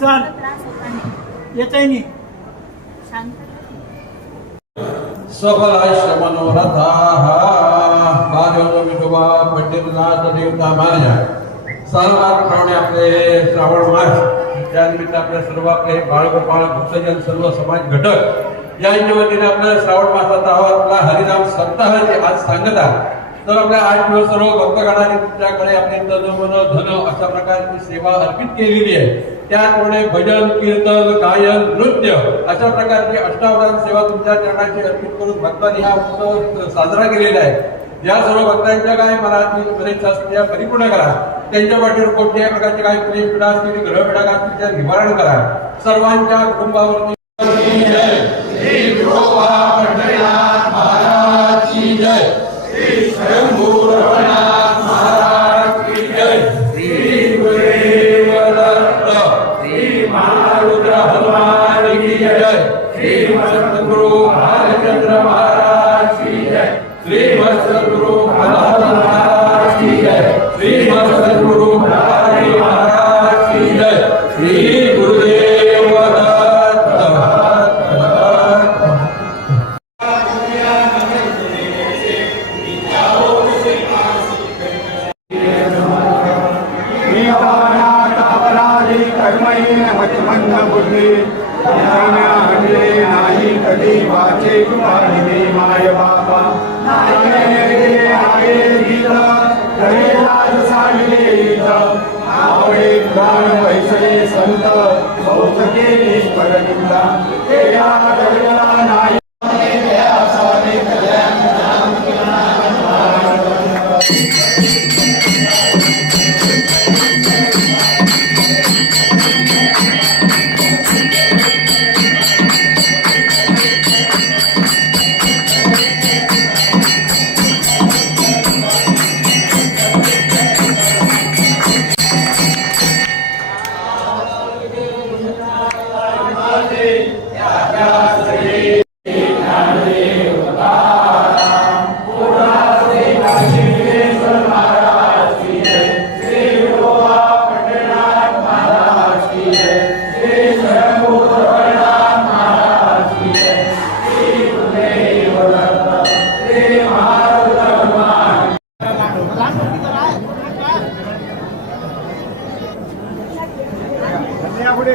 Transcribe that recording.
चल त्रास होता नाही. येतंय नी शांत सफलाश्रमनोरथाः महादेव विठोबा पंडितनाथ देवता महाराज सर्वांप्रमाणे आपले श्रावण मास त्यानिमित्त आपल्या सर्व आपले बाळगोपाळ भक्तजन सर्व समाज घटक यांच्या वतीने आपल्या श्रावण मासाचा आपला हरिनाम सप्ताहाची आज सांगता तर आपल्या 8 दिवस सर्व भक्तगणांनी तुमच्याकडे आपले तन मन धन अशा प्रकारची सेवा अर्पित केलेली आहे. त्याचप्रमाणे भजन कीर्तन गायन नृत्य अशा प्रकारची अष्टावधान सेवा तुमच्या चरणाची अर्पित करून भक्तांनी हा उत्सव साजरा केलेला आहे. या सर्व भक्तांच्या काय मनातील इच्छा असतील त्या परिपूर्ण करा. त्यांच्या पाठीवर कोणत्याही प्रकारचे काही प्रेमपीडा असतील ग्रहपीडा असतील त्या निवारण करा. सर्वांच्या कुटुंबावरती नाही कधी वाचे माय बाबा आवडे प्राण वैसे संत भौतके परनिंदा नाही पुढे